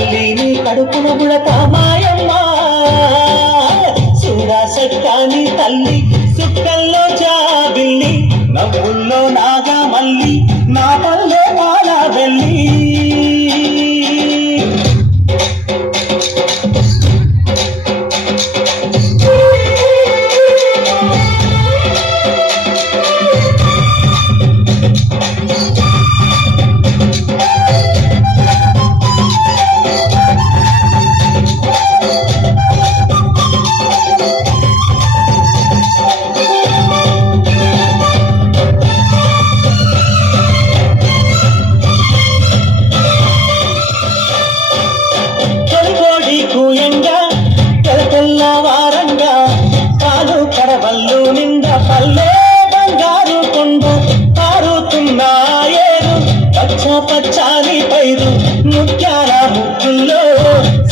తల్లిని కడుపున బుడతా మాయమ్మ చూడా సక్కాని తల్లి సుక్కల్లో జాబిల్లి నవ్వుల్లో నాగా మల్లి నా పల్లె పాల వెళ్ళి పల్లె బంగారు కొండ పారుతున్నాయేరు పచ్చ పచ్చాని పైరు ముత్యాల ముక్కుల్లో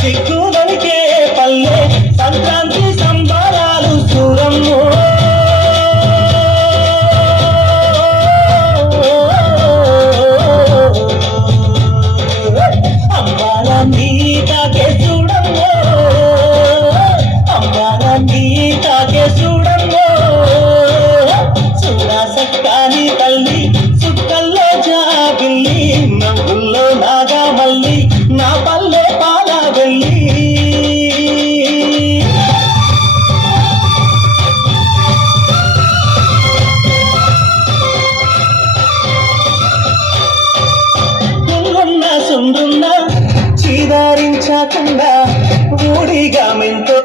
సిగ్గు వణికే పల్లె సంక్రాంతి సంబరాలు చూరమ్మో అమ్మాల నీతాకే చూడమ్మో అమ్మాల నీతాకే చూడమ్మో సక్కాని తల్లి సుక్కల్లో జాబిల్లి నవ్వుల్లో నాగా మల్లి నా పల్లె పాల వెళ్ళి తుంగున్న సుందున్న చీదారించకుండా ఊడిగా మెంతో